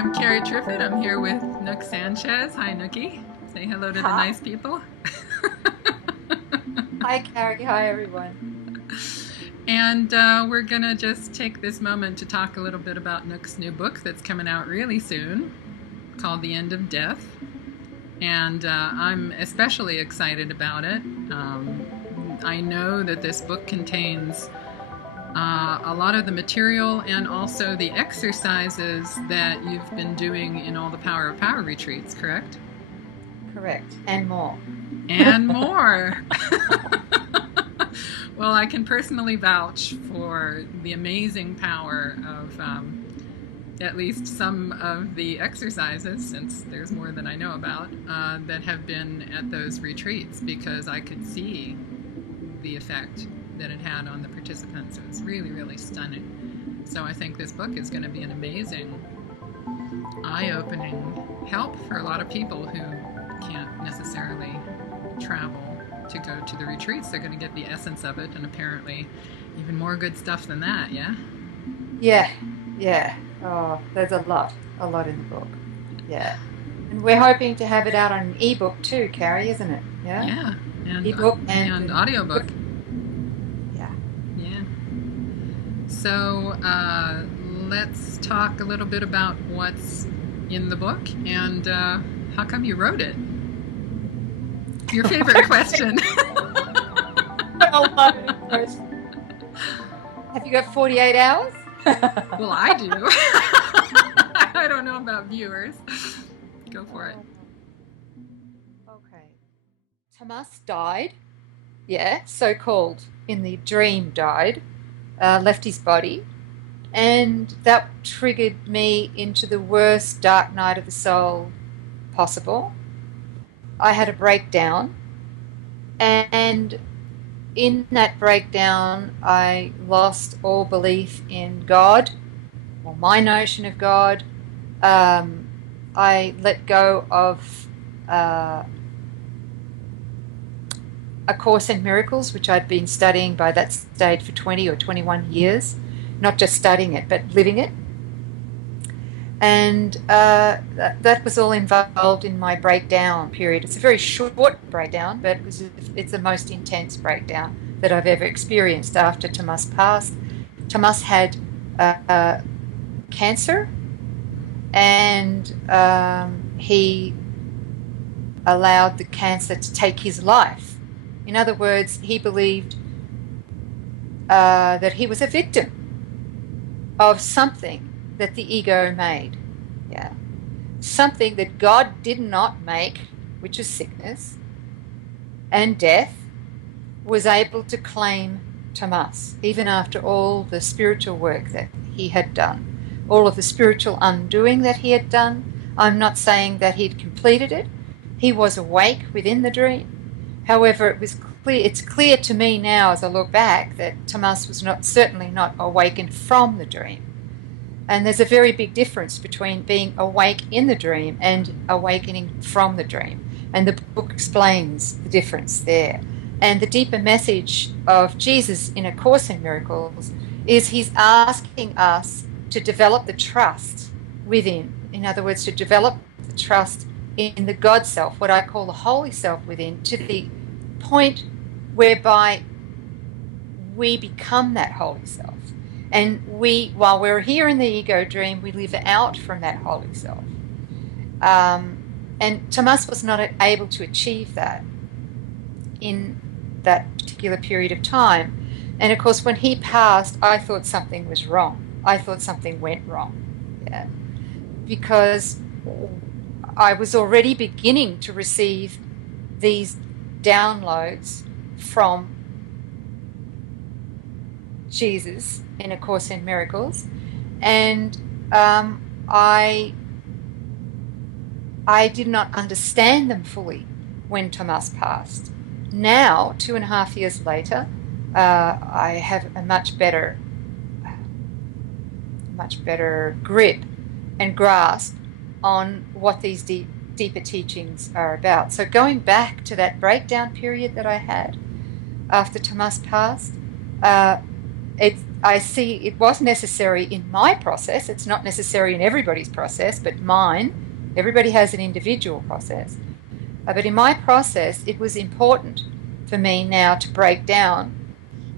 I'm Carrie Triffet. I'm here with Nouk Sanchez. Hi, Nookie. Say hello to the Hi. nice people. Hi, Carrie. Hi, everyone. And we're going to just take this moment to talk a little bit about Nook's new book that's coming out really soon called The End of Death. And I'm especially excited about it. I know that this book contains a lot of the material and also the exercises that you've been doing in all the Power of Power retreats, correct? Correct. And more. And more. Well, I can personally vouch for the amazing power of at least some of the exercises, since there's more than I know about, that have been at those retreats, because I could see the effect that it had on the participants. It was really, really stunning. So I think this book is going to be an amazing, eye-opening help for a lot of people who can't necessarily travel to go to the retreats. They're going to get the essence of it, and apparently even more good stuff than that, yeah? Yeah. Yeah. Oh, there's a lot in the book. Yeah. And we're hoping to have it out on an ebook too, Carrie, isn't it? Yeah. Yeah, Ebook and audiobook. Yeah. Yeah. So let's talk a little bit about what's in the book and how come you wrote it? Your favorite question. Well, have you got 48 hours? Well, I do. I don't know about viewers. Go for it. Okay. Tomas died. Yeah, so called. In the dream died. Left his body. And that triggered me into the worst dark night of the soul possible. I had a breakdown, and in that breakdown, I lost all belief in God, or my notion of God. I let go of A Course in Miracles, which I'd been studying by that stage for 20 or 21 years, not just studying it, but living it. And that was all involved in my breakdown period. It's a very short breakdown, but it's the most intense breakdown that I've ever experienced after Tomas passed. Tomas had cancer, and he allowed the cancer to take his life. In other words, he believed that he was a victim of something that the ego made. Yeah. Something that God did not make, which is sickness and death, was able to claim Tomas, even after all the spiritual work that he had done, all of the spiritual undoing that he had done. I'm not saying that he'd completed it. He was awake within the dream. However, it's clear to me now as I look back that Tomas was certainly not awakened from the dream. And there's a very big difference between being awake in the dream and awakening from the dream. And the book explains the difference there. And the deeper message of Jesus in A Course in Miracles is he's asking us to develop the trust within. In other words, to develop the trust in the God self, what I call the holy self within, to the point whereby we become that holy self. And while we're here in the ego dream, we live out from that holy self. And Tomas was not able to achieve that in that particular period of time. And of course, when he passed, I thought something was wrong. I thought something went wrong. Yeah. Because I was already beginning to receive these downloads from Jesus in A Course in Miracles, and I did not understand them fully when Tomas passed. Now, 2.5 years later, I have a much better grip and grasp on what these deeper teachings are about. So going back to that breakdown period that I had after Tomas passed, I see it was necessary in my process. It's not necessary in everybody's process, but mine. Everybody has an individual process. But in my process, it was important for me now to break down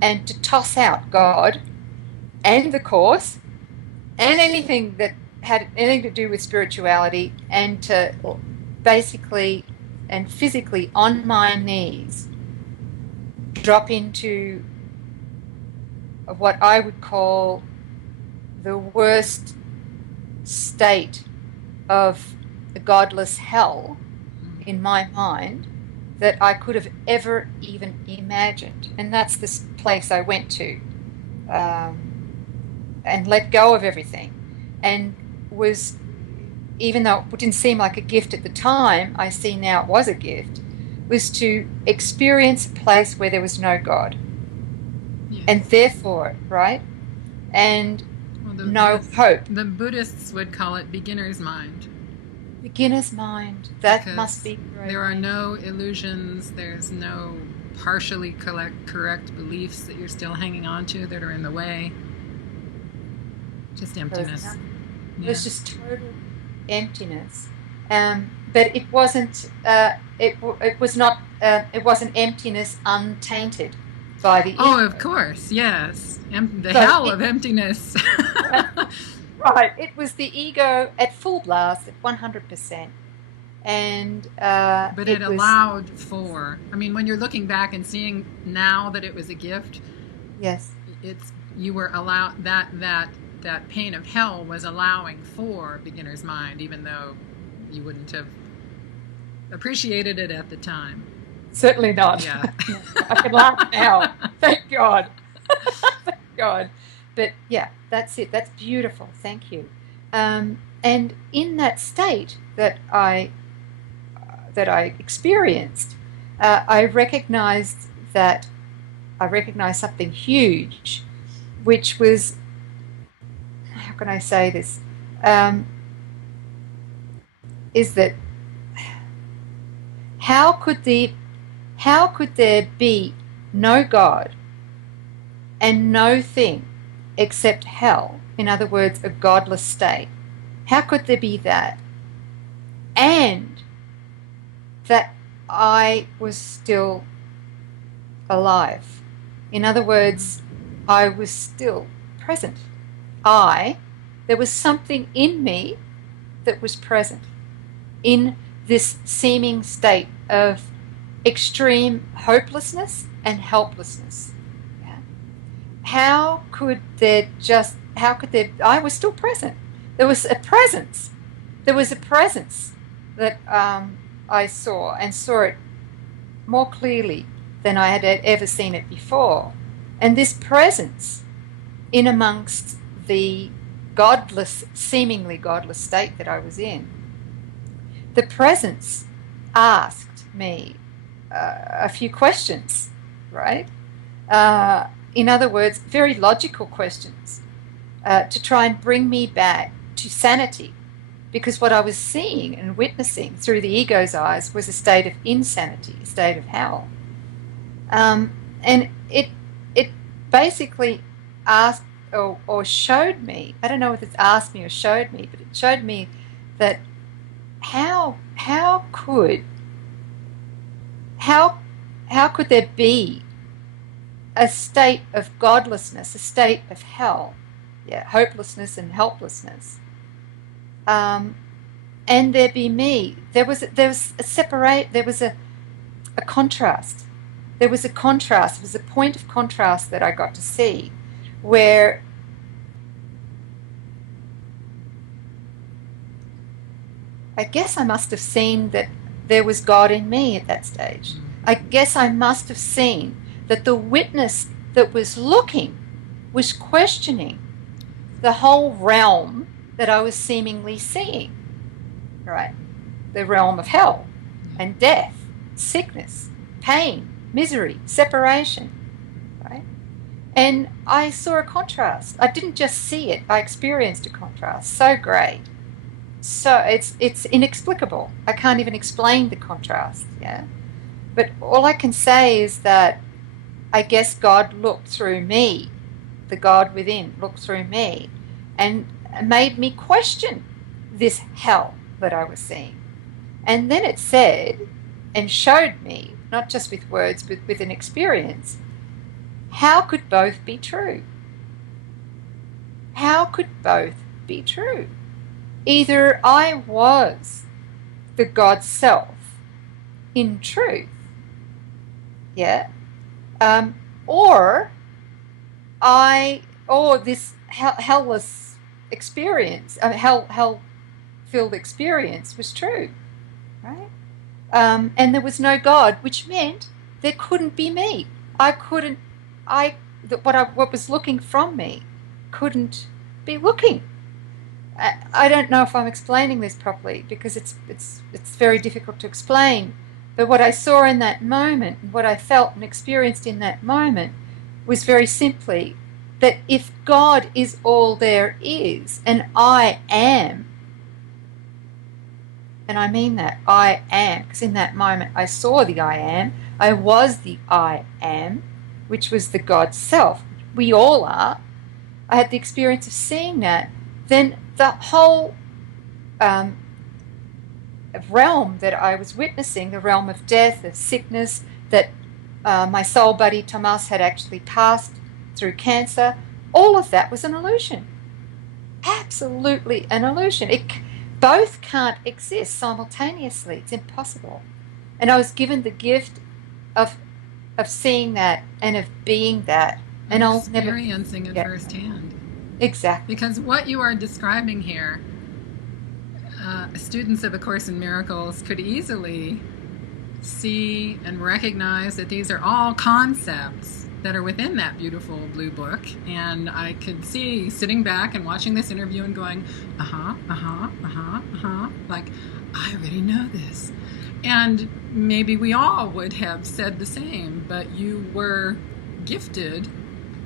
and to toss out God and the Course and anything that had anything to do with spirituality, and to basically and physically on my knees drop into what I would call the worst state of the godless hell in my mind that I could have ever even imagined. And that's this place I went to, and let go of everything, and was, even though it didn't seem like a gift at the time, I see now it was a gift, was to experience a place where there was no God. Yes. And therefore, right? And no hope. The Buddhists would call it beginner's mind. Beginner's mind. That Because must be great. There are no illusions. There's no partially correct beliefs that you're still hanging on to that are in the way. Just emptiness. There's just total emptiness. But it wasn't. It was not. It wasn't emptiness untainted by the ego. Oh, of course, yes. The hell of emptiness. Right. It was the ego at full blast at 100%. And but it allowed for. I mean, when you're looking back and seeing now that it was a gift, yes, you were allowed that pain of hell was allowing for beginner's mind, even though you wouldn't have appreciated it at the time. Certainly not. Yeah. I can laugh now. Thank God. Thank God. But yeah, that's it. That's beautiful. Thank you. And in that state that I experienced, I recognized something huge, which was, how can I say this? Is that how could there be no God and no thing except hell? In other words, a godless state. How could there be that? And that I was still alive. In other words, I was still present. There was something in me that was present in this seeming state of extreme hopelessness and helplessness. Yeah. I was still present. There was a presence. There was a presence that I saw, and saw it more clearly than I had ever seen it before. And this presence in amongst the seemingly godless state that I was in, the presence asked me a few questions, right? In other words, very logical questions to try and bring me back to sanity, because what I was seeing and witnessing through the ego's eyes was a state of insanity, a state of hell. And it basically asked or showed me, I don't know if it's asked me or showed me, but it showed me that how could there be a state of godlessness, a state of hell, hopelessness and helplessness, and there be me? There was a contrast. There was a contrast. It was a point of contrast that I got to see, where I guess I must have seen that there was God in me at that stage. I guess I must have seen that the witness that was looking was questioning the whole realm that I was seemingly seeing, right? The realm of hell and death, sickness, pain, misery, separation, right? And I saw a contrast. I didn't just see it, I experienced a contrast so great. So it's inexplicable. I can't even explain the contrast, yeah? But all I can say is that I guess God looked through me, the God within, looked through me and made me question this hell that I was seeing. And then it said and showed me, not just with words, but with an experience, how could both be true? How could both be true? Either I was the God self in truth, yeah, or this hellless experience, hell-filled experience was true, right? And there was no God, which meant there couldn't be me. What was looking from me couldn't be looking. I don't know if I'm explaining this properly because it's very difficult to explain. But what I saw in that moment, what I felt and experienced in that moment, was very simply that if God is all there is, and I am, and I mean that, I am, because in that moment I saw the I was the I am, which was the God self. We all are. I had the experience of seeing that. Then the whole realm that I was witnessing, the realm of death, of sickness, that my soul buddy Tomas had actually passed through cancer, all of that was an illusion. Absolutely an illusion. Both can't exist simultaneously. It's impossible. And I was given the gift of seeing that and of being that. And I'll never experiencing it firsthand. Exactly. Because what you are describing here, students of A Course in Miracles could easily see and recognize that these are all concepts that are within that beautiful blue book. And I could see sitting back and watching this interview and going, like, I already know this. And maybe we all would have said the same, but you were gifted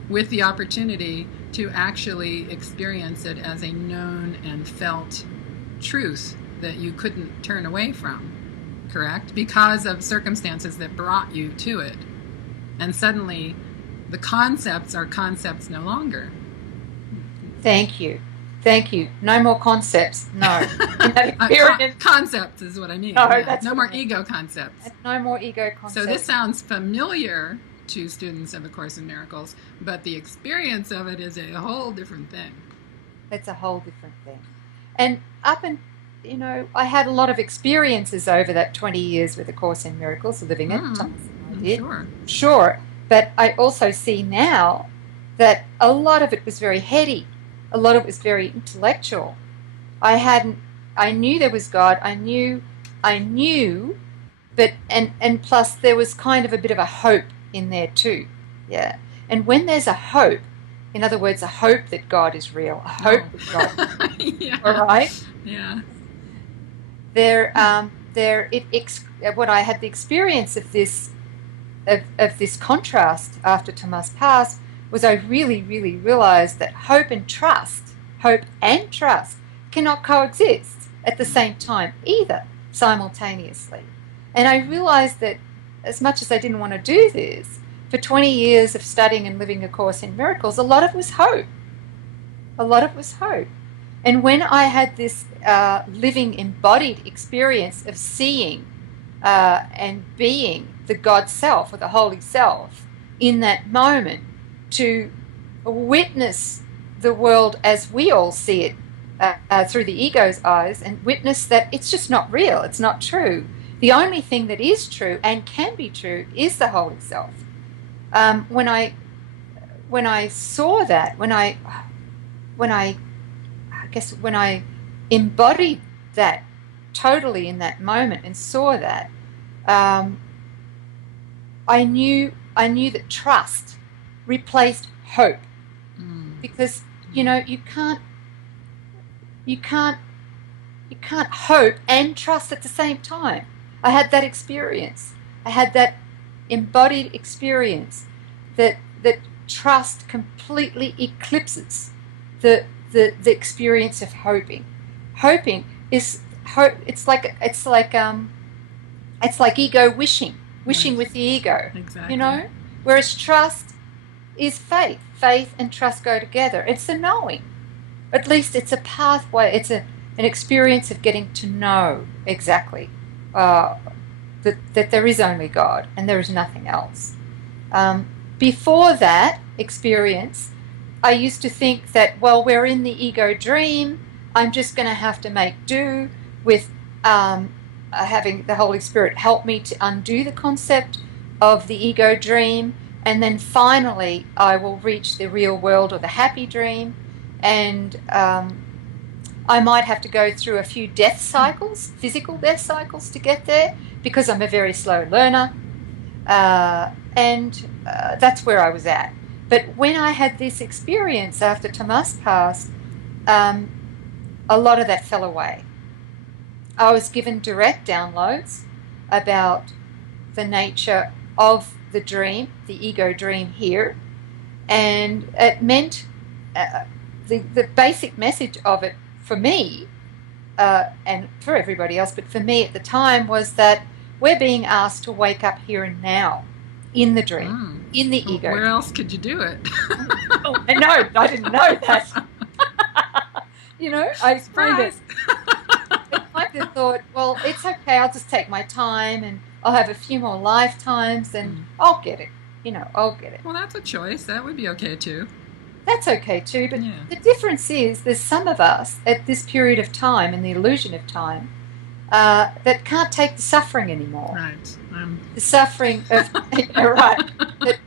with the opportunity to actually experience it as a known and felt truth that you couldn't turn away from, correct? Because of circumstances that brought you to it. And suddenly, the concepts are concepts no longer. Thank you. Thank you. No more concepts. No. Concepts is what I mean. No, yeah. No more ego concepts. No more ego concepts. So this sounds familiar to students of A Course in Miracles, but the experience of it is a whole different thing. It's a whole different thing. And I had a lot of experiences over that 20 years with A Course in Miracles, living it. I did. Sure. But I also see now that a lot of it was very heady. A lot of it was very intellectual. I knew there was God. I knew, but, and plus there was kind of a bit of a hope in there too. Yeah. And when there's a hope, in other words, a hope that God is real, a hope that God yeah. All right? Yeah. When I had the experience of this contrast after Tomas passed, was I really, really realized that hope and trust cannot coexist at the same time either, simultaneously. And I realized that as much as I didn't want to do this, for 20 years of studying and living A Course in Miracles, a lot of it was hope. And when I had this living embodied experience of seeing and being the God self or the Holy Self in that moment, to witness the world as we all see it through the ego's eyes, and witness that it's just not real, it's not true. The only thing that is true and can be true is the Holy Self. When I saw that, when I embodied that totally in that moment and saw that, I knew that trust replaced hope, because you can't hope and trust at the same time. I had that experience. I had that embodied experience that trust completely eclipses the experience of hoping. Hoping is hope. It's like ego wishing right. with the ego. Exactly. Whereas trust is faith. Faith and trust go together. It's a knowing. At least it's a pathway. It's an experience of getting to know exactly that there is only God and there is nothing else. Before that experience, I used to think that, well, we're in the ego dream. I'm just going to have to make do with having the Holy Spirit help me to undo the concept of the ego dream. And then finally, I will reach the real world or the happy dream. And I might have to go through a few death cycles, physical death cycles, to get there, because I'm a very slow learner. And that's where I was at. But when I had this experience after Tomas passed, a lot of that fell away. I was given direct downloads about the nature of the dream, the ego dream here, and it meant the basic message of it for me, and for everybody else, but for me at the time, was that we're being asked to wake up here and now, in the dream, in the ego. Where else could you do it? I know, I didn't know that. You know, I kind of thought, well, it's okay, I'll just take my time and I'll have a few more lifetimes and I'll get it. You know, I'll get it. Well, that's a choice. That would be okay too. That's okay too, but the difference is there's some of us at this period of time, in the illusion of time, that can't take the suffering anymore. Right. The suffering of, right. That,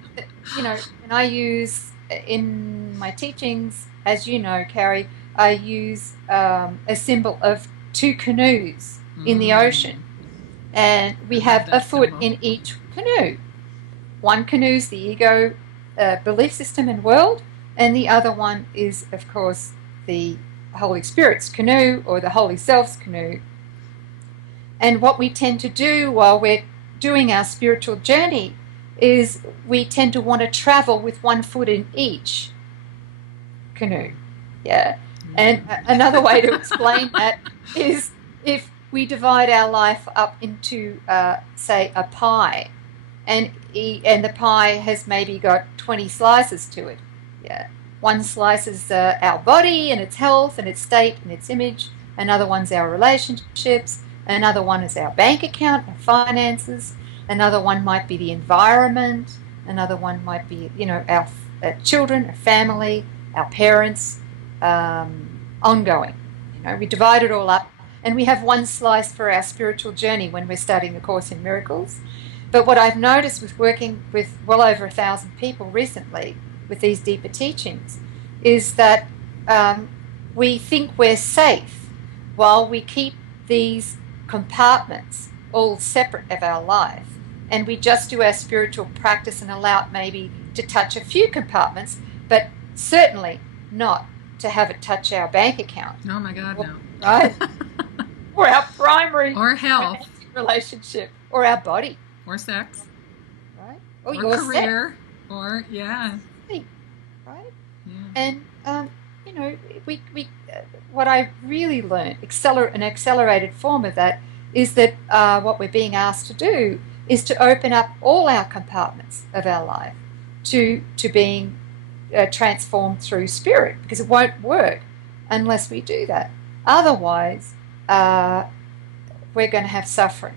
you know, and I use in my teachings, as you know, Carrie, I use a symbol of two canoes in the ocean. And we have a foot in each canoe. One canoe's the ego belief system and world, and the other one is, of course, the Holy Spirit's canoe, or the Holy Self's canoe. And what we tend to do while we're doing our spiritual journey is we tend to want to travel with one foot in each canoe. Yeah. And another way to explain that is if we divide our life up into, say, a pie, and the pie has maybe got 20 slices to it. Yeah. One slice is our body and its health and its state and its image. Another one's our relationships. Another one is our bank account, our finances. Another one might be the environment. Another one might be, you know, our children, our family, our parents, ongoing. You know, we divide it all up, and we have one slice for our spiritual journey when we're studying the Course in Miracles. But what I've noticed with working with well over 1,000 people recently with these deeper teachings is that we think we're safe while we keep these compartments all separate of our life, and we just do our spiritual practice and allow it maybe to touch a few compartments, but certainly not to have it touch our bank account. Oh my God, no. Right? Or our primary or health relationship, or our body, or sex, right? Or your career, sex. Or right? Yeah. And you know, we what I really learned, an accelerated form of that, is that what we're being asked to do is to open up all our compartments of our life to being transformed through spirit, because it won't work unless we do that. Otherwise, we're going to have suffering,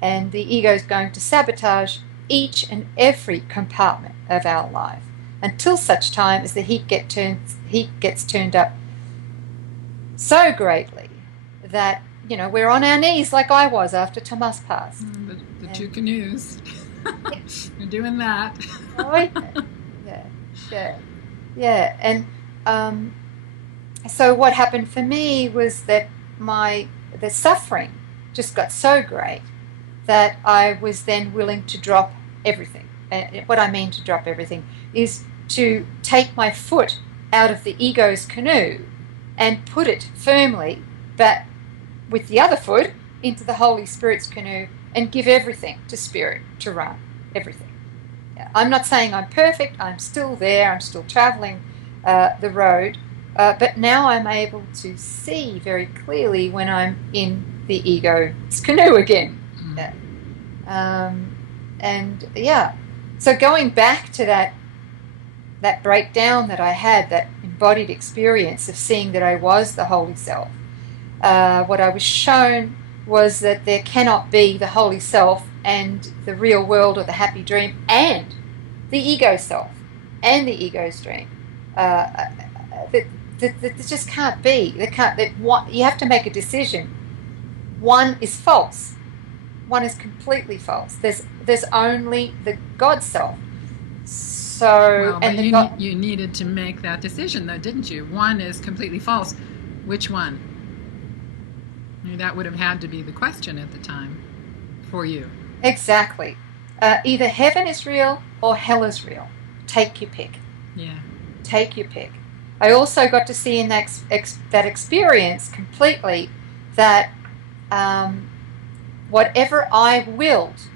and the ego is going to sabotage each and every compartment of our life until such time as the heat gets turned up so greatly that, you know, we're on our knees like I was after Tomas passed. The two canoes. We're doing that. Yeah. And so what happened for me was that the suffering just got so great that I was then willing to drop everything. And what I mean to drop everything is to take my foot out of the ego's canoe and put it firmly, but with the other foot, into the Holy Spirit's canoe, and give everything to Spirit to run, everything. I'm not saying I'm perfect, I'm still there, I'm still traveling the road, but now I'm able to see very clearly when I'm in the ego's canoe again. So going back to that that breakdown that I had, that embodied experience of seeing that I was the Holy Self, what I was shown was that there cannot be the Holy Self and the real world or the happy dream and the ego self and the ego's dream. That just can't be. You have to make a decision. One is false. One is completely false. There's only the God self. So, well, but you needed to make that decision, though, didn't you? One is completely false. Which one? I mean, that would have had to be the question at the time for you. Exactly. Either heaven is real or hell is real. Take your pick. Yeah. Take your pick. I also got to see in that experience completely that whatever I willed,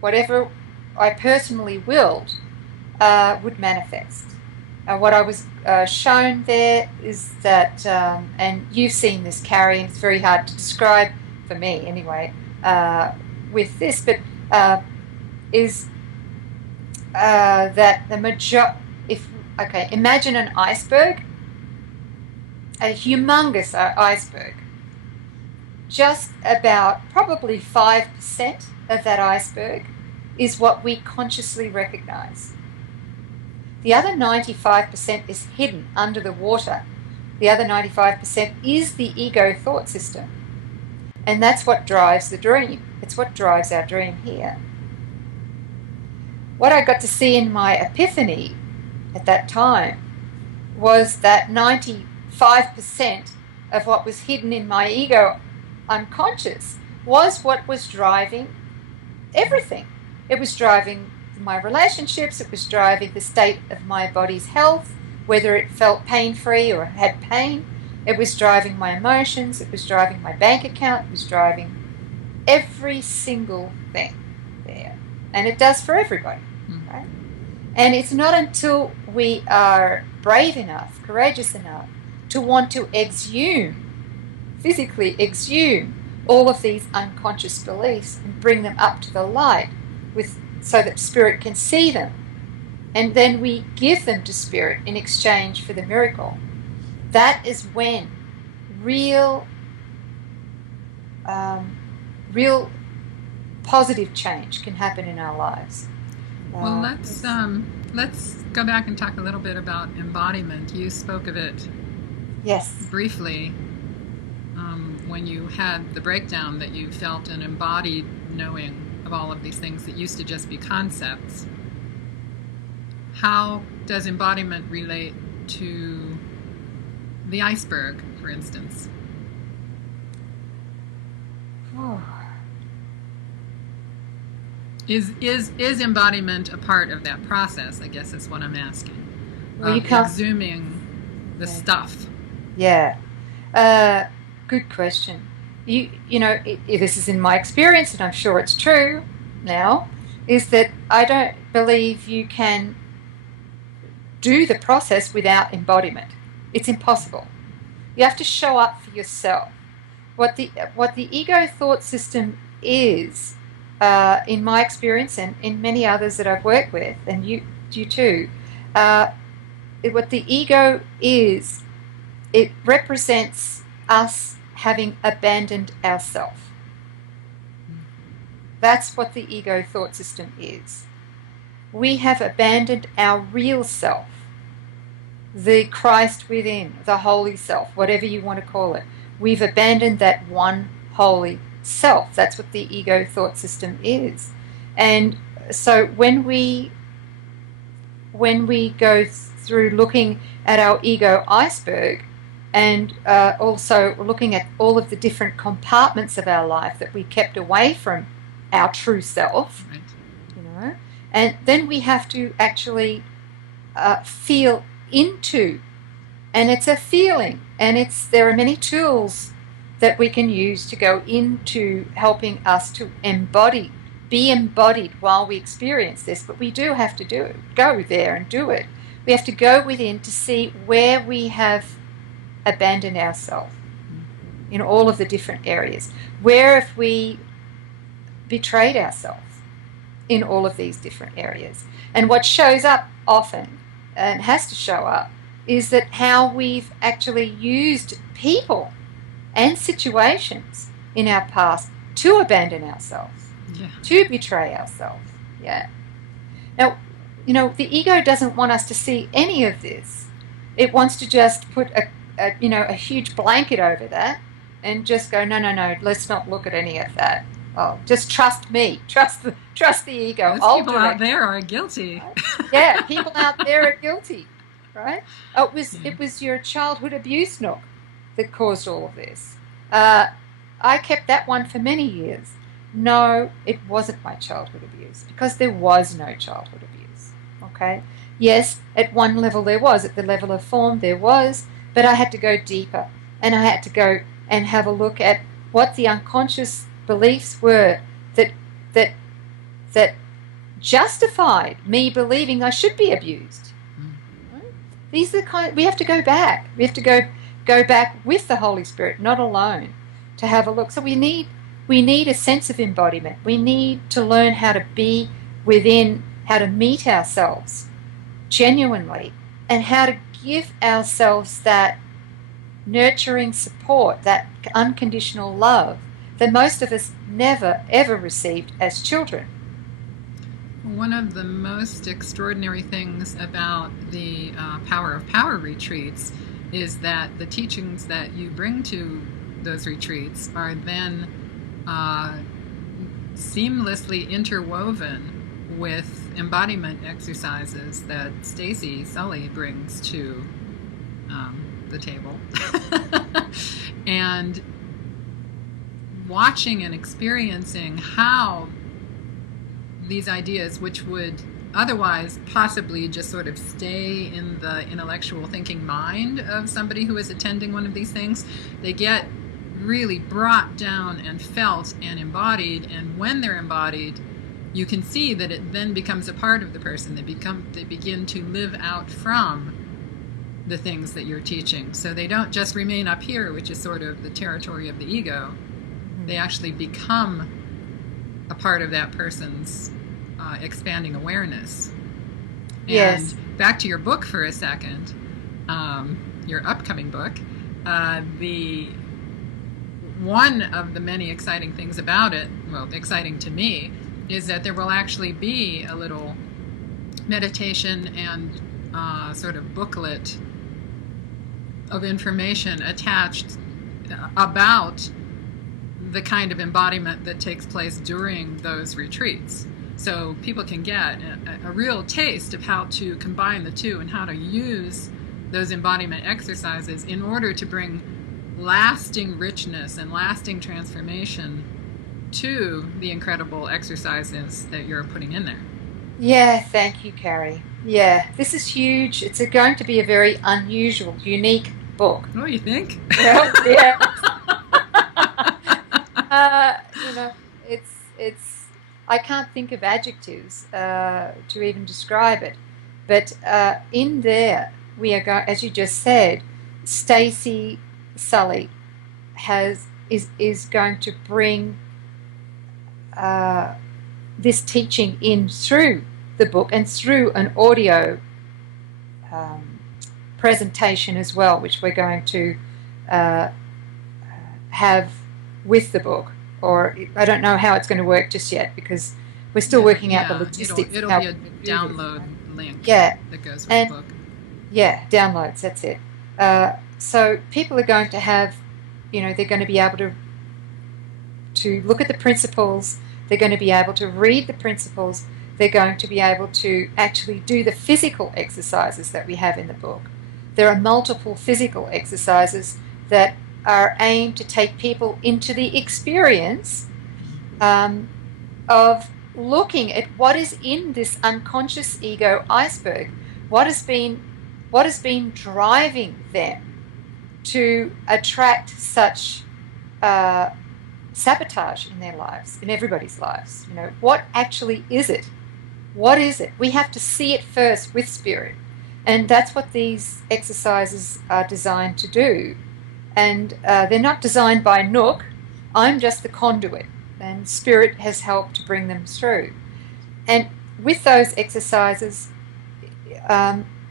whatever I personally willed, would manifest. What I was shown there is that, and you've seen this, Carrie, and it's very hard to describe for me anyway, with this, but is that imagine an iceberg, a humongous iceberg. Just about probably 5% of that iceberg is what we consciously recognize. The other 95% is hidden under the water. The other 95% is the ego thought system. And that's what drives the dream. It's what drives our dream here. What I got to see in my epiphany at that time was that 95% of what was hidden in my ego unconscious was what was driving everything. It was driving my relationships, it was driving the state of my body's health, whether it felt pain-free or had pain. It was driving my emotions, it was driving my bank account, it was driving every single thing there. And it does for everybody, right? And it's not until we are brave enough, courageous enough to want to physically exhume all of these unconscious beliefs and bring them up to the light so that spirit can see them. And then we give them to spirit in exchange for the miracle. That is when real positive change can happen in our lives. Well, let's go back and talk a little bit about embodiment. You spoke of it, yes, briefly, when you had the breakdown, that you felt an embodied knowing of all of these things that used to just be concepts. How does embodiment relate to the iceberg, for instance? Oh. Is embodiment a part of that process? I guess is what I'm asking. Well, you can't exhuming the stuff. Yeah. Good question. You know, this is in my experience, and I'm sure it's true now, is that I don't believe you can do the process without embodiment. It's impossible. You have to show up for yourself. What the ego thought system is, in my experience and in many others that I've worked with, and you too, what the ego is, it represents us having abandoned ourselves. That's what the ego thought system is. We have abandoned our real self, the Christ within, the holy self, whatever you want to call it. We've abandoned that one holy self. That's what the ego thought system is. And so when we go through looking at our ego iceberg, and also looking at all of the different compartments of our life that we kept away from our true self, right, you know, and then we have to actually feel into, and it's a feeling, and there are many tools that we can use to go into helping us to be embodied while we experience this. But we do have to go there and do it. We have to go within to see where we have abandoned ourselves in all of the different areas. Where have we betrayed ourselves in all of these different areas? And what shows up often and has to show up, is that how we've actually used people and situations in our past to abandon ourselves, to betray ourselves. Yeah. Now, the ego doesn't want us to see any of this. It wants to just put a huge blanket over that and just go, no, let's not look at any of that. Oh, just trust me. Trust the ego. Those people out there are guilty. Right? Yeah, people out there are guilty, right? Oh, it was your childhood abuse, Nook, that caused all of this. I kept that one for many years. No, it wasn't my childhood abuse, because there was no childhood abuse. Okay? Yes, at one level there was. At the level of form there was, but I had to go deeper, and I had to go and have a look at what the unconscious beliefs were that justified me believing I should be abused. Right? These are the kind. We have to go back. We have to go back with the Holy Spirit, not alone, to have a look. So we need a sense of embodiment. We need to learn how to be within, how to meet ourselves genuinely, and how to give ourselves that nurturing support, that unconditional love that most of us never ever received as children. One of the most extraordinary things about the Power of Power retreats is that the teachings that you bring to those retreats are then seamlessly interwoven with embodiment exercises that Stacy Sully brings to the table. And watching and experiencing how these ideas, which would otherwise possibly just sort of stay in the intellectual thinking mind of somebody who is attending one of these things, they get really brought down and felt and embodied. And when they're embodied, you can see that it then becomes a part of the person. They begin to live out from the things that you're teaching. So they don't just remain up here, which is sort of the territory of the ego. They actually become a part of that person's expanding awareness. Yes. And back to your book for a second, your upcoming book, the one of the many exciting things about it, well, exciting to me, is that there will actually be a little meditation and sort of booklet of information attached about the kind of embodiment that takes place during those retreats. So people can get a real taste of how to combine the two and how to use those embodiment exercises in order to bring lasting richness and lasting transformation to the incredible exercises that you're putting in there. Yeah, thank you, Carrie. Yeah, this is huge. It's going to be a very unusual, unique book. Oh, you think? Yeah. It's. I can't think of adjectives to even describe it, but in there we are going, as you just said, Stacy Sully is going to bring this teaching in through the book and through an audio presentation as well, which we're going to have with the book. Or I don't know how it's going to work just yet, because we're still working out the logistics. It'll be a download link that goes with the book. Yeah, downloads, that's it. So people are going to have, they're going to be able to look at the principles, they're going to be able to read the principles, they're going to be able to actually do the physical exercises that we have in the book. There are multiple physical exercises that are aimed to take people into the experience of looking at what is in this unconscious ego iceberg, what has been driving them to attract such sabotage in their lives, in everybody's lives. What actually is it? What is it? We have to see it first with spirit, and that's what these exercises are designed to do. And they're not designed by Nook. I'm just the conduit, and Spirit has helped to bring them through. And with those exercises,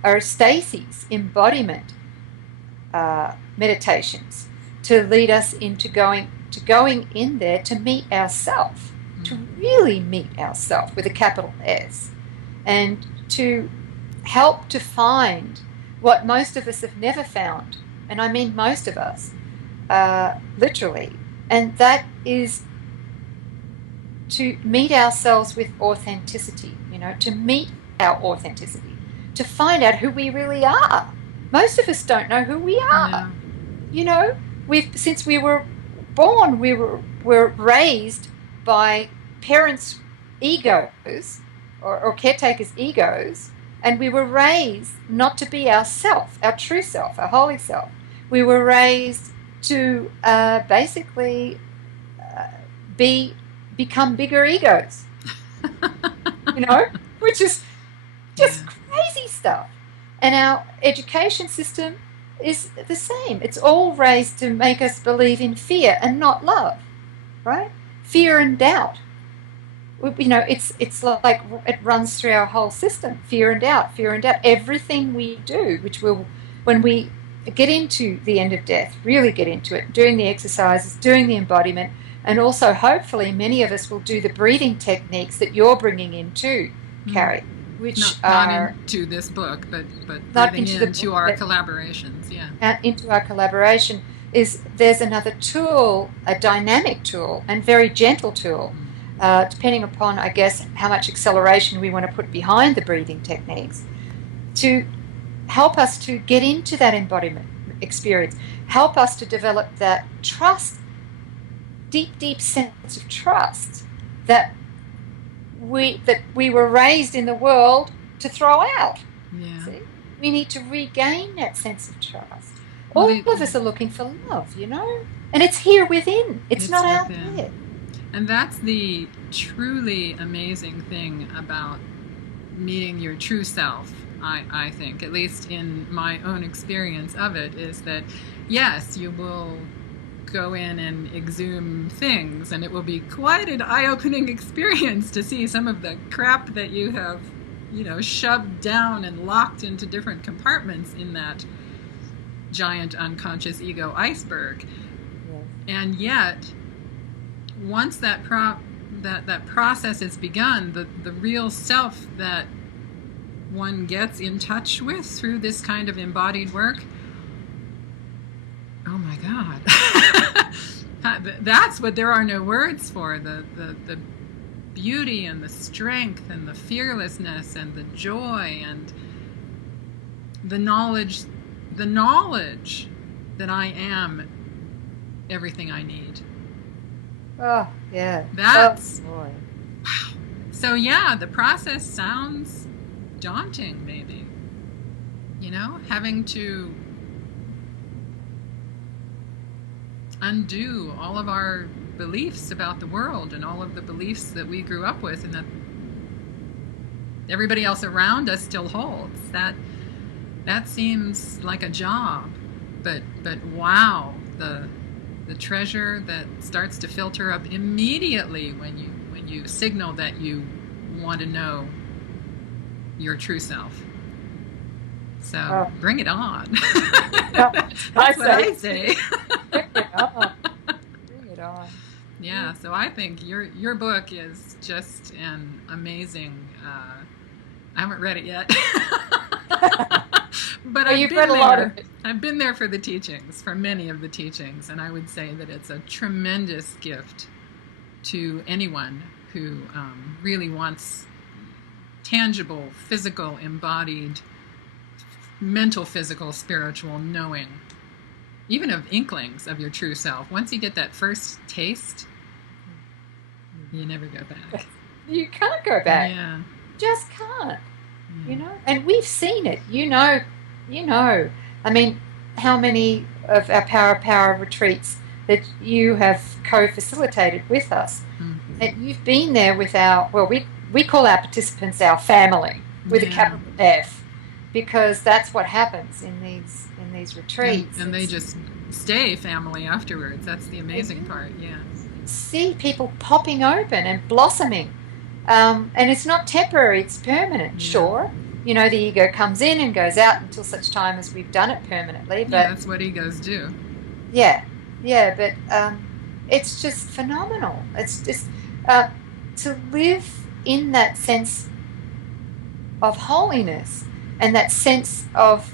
are stasis, embodiment meditations to lead us into going in there to meet ourself, to really meet ourself with a capital S, and to help to find what most of us have never found, and I mean most of us, literally, and that is to meet ourselves with authenticity, to meet our authenticity, to find out who we really are. Most of us don't know who we are. Yeah. Since we were born, we're raised by parents' egos or caretakers' egos, and we were raised not to be ourself, our true self, our holy self. We were raised to basically become bigger egos, which is just crazy stuff. And our education system is the same. It's all raised to make us believe in fear and not love, right? Fear and doubt. It's like it runs through our whole system. Fear and doubt, fear and doubt. Everything we do, when we get into the end of death, really get into it, doing the exercises, doing the embodiment, and also hopefully many of us will do the breathing techniques that you're bringing in too, Carrie, which not into this book, but breathing into our collaborations, into our collaboration there's another tool, a dynamic tool and very gentle tool, depending upon, I guess, how much acceleration we want to put behind the breathing techniques, to help us to get into that embodiment experience, help us to develop that trust, deep sense of trust that we were raised in the world to throw out. Yeah. See? We need to regain that sense of trust. All of us are looking for love, and it's here within. It's not out there. And that's the truly amazing thing about meeting your true self, I think, at least in my own experience of it, is that, yes, you will go in and exhume things, and it will be quite an eye-opening experience to see some of the crap that you have, shoved down and locked into different compartments in that giant unconscious ego iceberg. Yes. And yet, once that process is begun, the real self that one gets in touch with through this kind of embodied work, oh my God. That's what there are no words for. The beauty and the strength and the fearlessness and the joy and the knowledge that I am everything I need. Oh, yeah. That's wow. So yeah, the process sounds daunting, maybe. Having to undo all of our beliefs about the world and all of the beliefs that we grew up with and that everybody else around us still holds. That seems like a job, but wow, the treasure that starts to filter up immediately when you signal that you want to know your true self. So bring it on. That's what I say. Bring it on. Bring it on. Yeah, so I think your book is just an amazing. I haven't read it yet, but I've read a lot of it. I've been there for the teachings, for many of the teachings, and I would say that it's a tremendous gift to anyone who really wants tangible, physical, embodied, mental, physical, spiritual knowing, even of inklings of your true self. Once you get that first taste, you never go back. You can't go back. Yeah. Just can't. And we've seen it. I mean, how many of our Power retreats that you have co-facilitated with us, and you've been there with we call our participants our family with a capital F, because that's what happens in these retreats. And they just stay family afterwards. That's the amazing part. Yeah. See people popping open and blossoming, and it's not temporary; it's permanent. Yeah. Sure, the ego comes in and goes out until such time as we've done it permanently. But yeah, that's what egos do. yeah, yeah, but it's just phenomenal. It's just to live in that sense of holiness and that sense of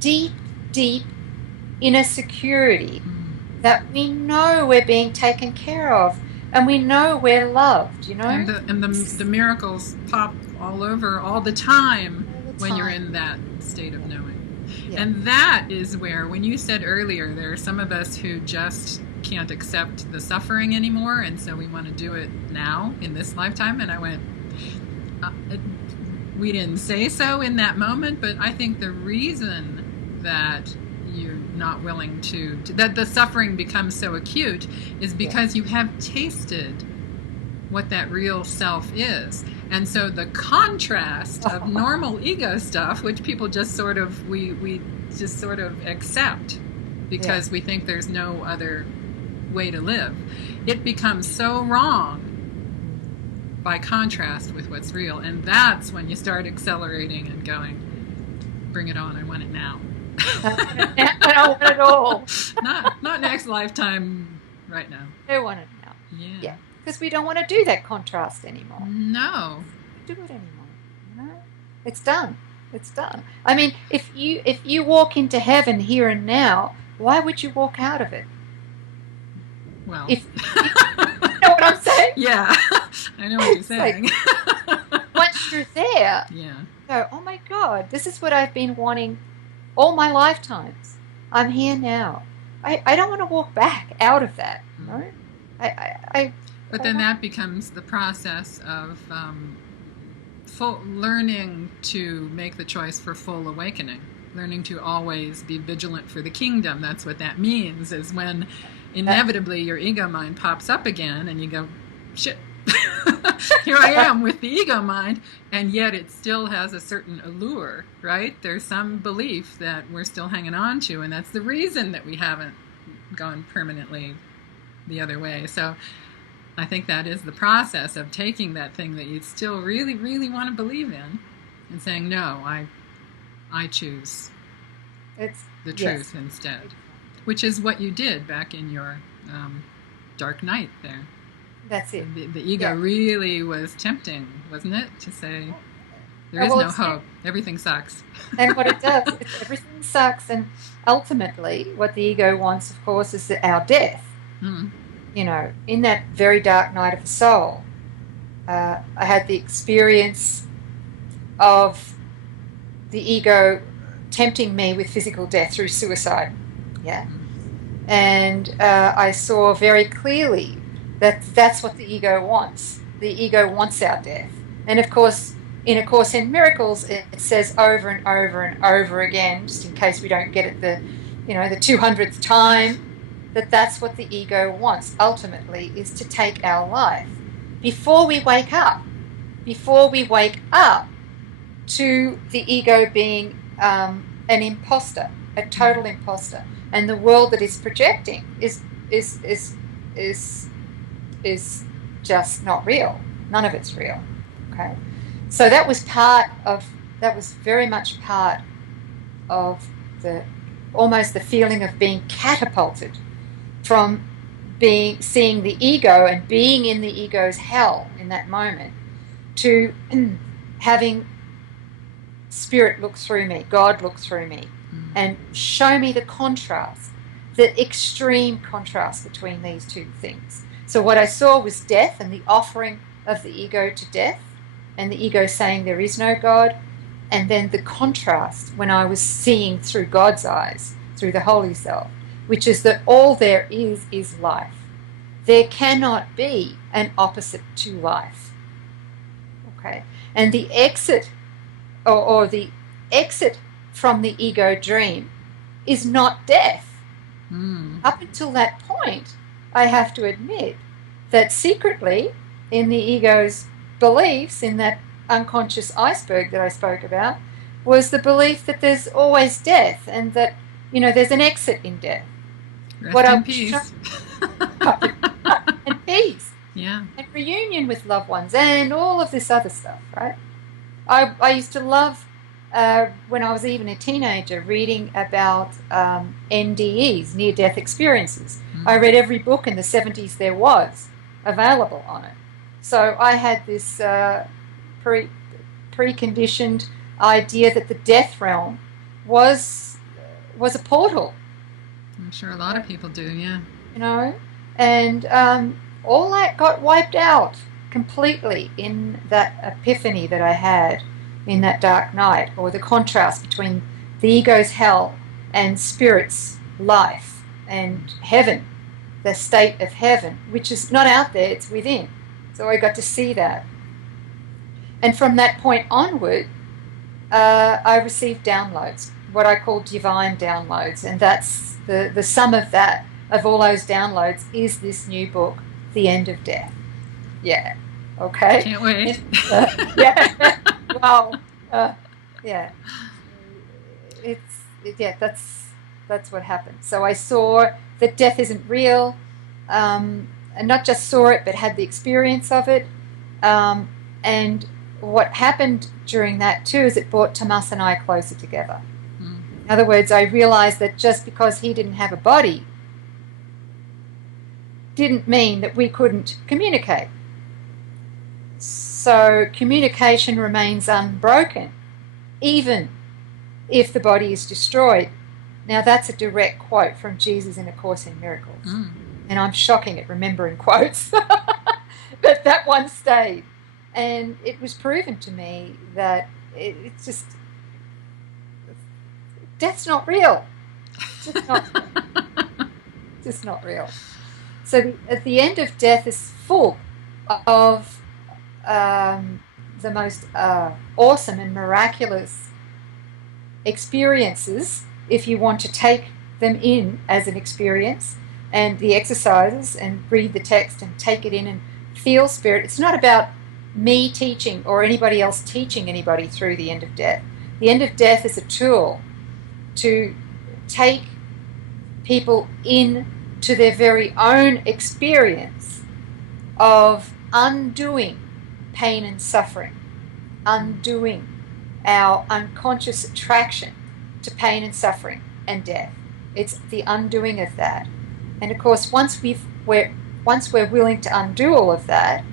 deep, deep inner security that we know we're being taken care of and we know we're loved, And the miracles pop all over all the time when you're in that state of knowing. Yeah. And that is where, when you said earlier, there are some of us who just can't accept the suffering anymore, and so we want to do it now in this lifetime. And I went, we didn't say so in that moment, but I think the reason that you're not willing that the suffering becomes so acute is because you have tasted what that real self is. And so the contrast of normal ego stuff, which people just sort of, we just sort of accept because we think there's no other way to live, it becomes so wrong by contrast with what's real. And that's when you start accelerating and going, bring it on, I want it now. I don't want it all. Not next lifetime, right now. I want it now. Yeah. Because we don't want to do that contrast anymore. No. Do it anymore. It's done. It's done. I mean, if you walk into heaven here and now, why would you walk out of it? Well, you know what I'm saying? Yeah, I know what you're saying. Like, once you're there, go, oh my God, this is what I've been wanting all my lifetimes. I'm here now. I don't want to walk back out of that. But then that becomes the process of learning to make the choice for full awakening, learning to always be vigilant for the kingdom. That's what that means, is when inevitably your ego mind pops up again and you go, shit, here I am with the ego mind, and yet it still has a certain allure, right? There's some belief that we're still hanging on to, and that's the reason that we haven't gone permanently the other way. So I think that is the process of taking that thing that you still really, really want to believe in and saying, no, I choose the truth instead, which is what you did back in your dark night there. That's it. The ego really was tempting, wasn't it? To say, there is no hope. Everything sucks. And what it does, everything sucks. And ultimately, what the ego wants, of course, is our death. In that very dark night of the soul, I had the experience of the ego tempting me with physical death through suicide. And I saw very clearly that that's what the ego wants. The ego wants our death. And of course, in A Course in Miracles, it says over and over and over again, just in case we don't get it the 200th time, that's what the ego wants ultimately, is to take our life before we wake up to the ego being an imposter, a total imposter, and the world that is projecting is just not real. None of it's real. Okay, so that was very much part of almost the feeling of being catapulted from seeing the ego and being in the ego's hell in that moment, to having Spirit look through me, God look through me, and show me the contrast, the extreme contrast between these two things. So what I saw was death and the offering of the ego to death, and the ego saying there is no God, and then the contrast when I was seeing through God's eyes, through the Holy Self, which is that all there is life. There cannot be an opposite to life. Okay? And the exit, or the exit from the ego dream, is not death. Up until that point, I have to admit that secretly, in the ego's beliefs, in that unconscious iceberg that I spoke about, was the belief that there's always death, and that there's an exit in death. Rest in peace. And peace. Yeah. And reunion with loved ones and all of this other stuff, right? I used to love, when I was even a teenager, reading about NDEs, near-death experiences. I read every book in the 70s there was available on it. So I had this preconditioned idea that the death realm was a portal. I'm sure a lot of people do, yeah. You know, and all that got wiped out completely in that epiphany that I had in that dark night, or the contrast between the ego's hell and spirit's life and heaven, the state of heaven, which is not out there, it's within. So I got to see that. And from that point onward, I received downloads, what I call divine downloads, and that's the sum of that, of all those downloads, is this new book, The End of Death. Yeah. Okay. Can't wait. Yeah. Wow. Yeah. That's what happened. So I saw that death isn't real, and not just saw it, but had the experience of it. And what happened during that too is it brought Tomas and I closer together. In other words, I realized that just because he didn't have a body didn't mean that we couldn't communicate. So communication remains unbroken, even if the body is destroyed. Now that's a direct quote from Jesus in A Course in Miracles. And I'm shocking at remembering quotes. But that one stayed. And it was proven to me that it's just, death's not real. Just not real. So at the end of death is full of the most awesome and miraculous experiences, if you want to take them in as an experience, and the exercises, and read the text and take it in and feel spirit. It's not about me teaching or anybody else teaching anybody through the end of death. The end of death is a tool to take people in to their very own experience of undoing pain and suffering, undoing our unconscious attraction to pain and suffering and death. It's the undoing of that. And of course, once we're willing to undo all of that,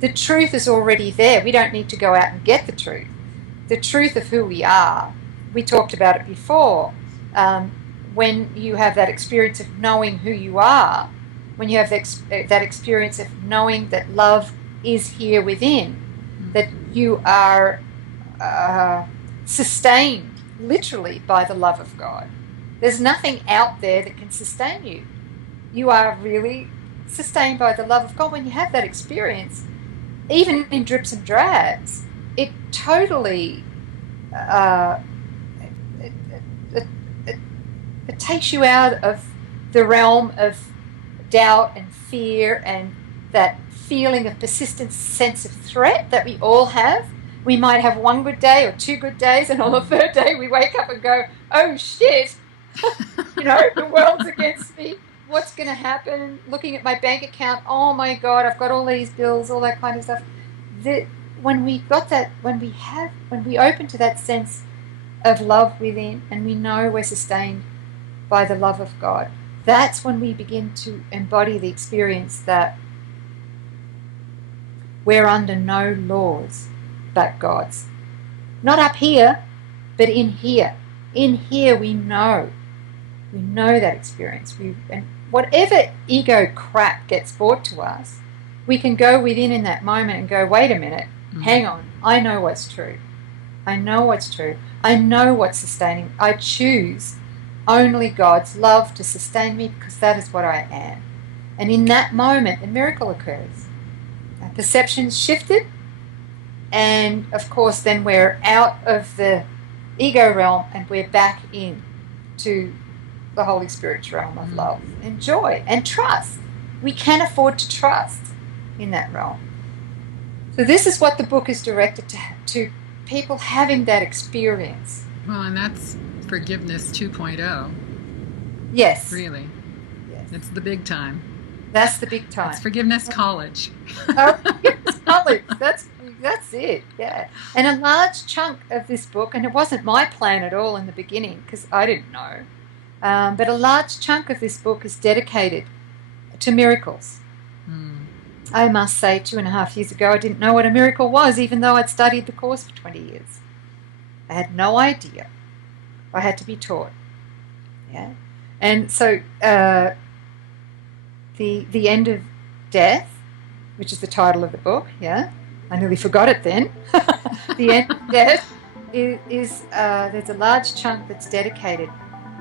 the truth is already there. We don't need to go out and get the truth. The truth of who we are. We talked about it before. When you have that experience of knowing who you are, when you have that experience of knowing that love is here within, that you are sustained literally by the love of God. There's nothing out there that can sustain you. You are really sustained by the love of God. When you have that experience, even in drips and drabs, it totally it takes you out of the realm of doubt and fear and that feeling of persistent sense of threat that we all have. We might have one good day or two good days, and on the third day we wake up and go, oh shit, the world's against me. What's going to happen? Looking at my bank account, oh my God, I've got all these bills, all that kind of stuff. When we open to that sense of love within, and we know we're sustained by the love of God, that's when we begin to embody the experience that we're under no laws but God's. Not up here, but in here. In here we know that experience. And whatever ego crap gets brought to us, we can go within in that moment and go, wait a minute, hang on, I know what's true. I know what's true. I know what's sustaining. I choose only God's love to sustain me, because that is what I am. And in that moment, a miracle occurs. Our perception's shifted, and of course then we're out of the ego realm and we're back in to the Holy Spirit's realm of love and joy and trust. We can afford to trust in that realm. So this is what the book is directed to people having that experience. Well, and that's forgiveness 2.0. Yes. Really. Yes. It's the big time. That's the big time. It's forgiveness college. Oh, forgiveness college. That's That's it, yeah. And a large chunk of this book, and it wasn't my plan at all in the beginning because I didn't know, but a large chunk of this book is dedicated to miracles. I must say, 2.5 years ago, I didn't know what a miracle was, even though I'd studied the course for 20 years. I had no idea. I had to be taught. Yeah, and so the end of death, which is the title of the book. Yeah, I nearly forgot it then. The end of death is there's a large chunk that's dedicated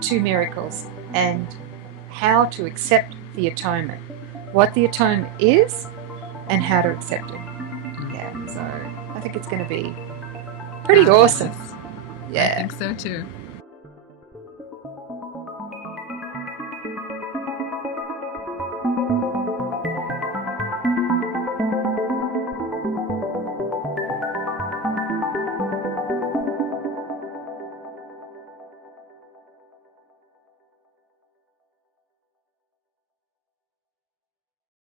to miracles and how to accept the atonement, what the atonement is, and how to accept it. Yeah, so I think it's going to be pretty awesome. Yeah, I think so too.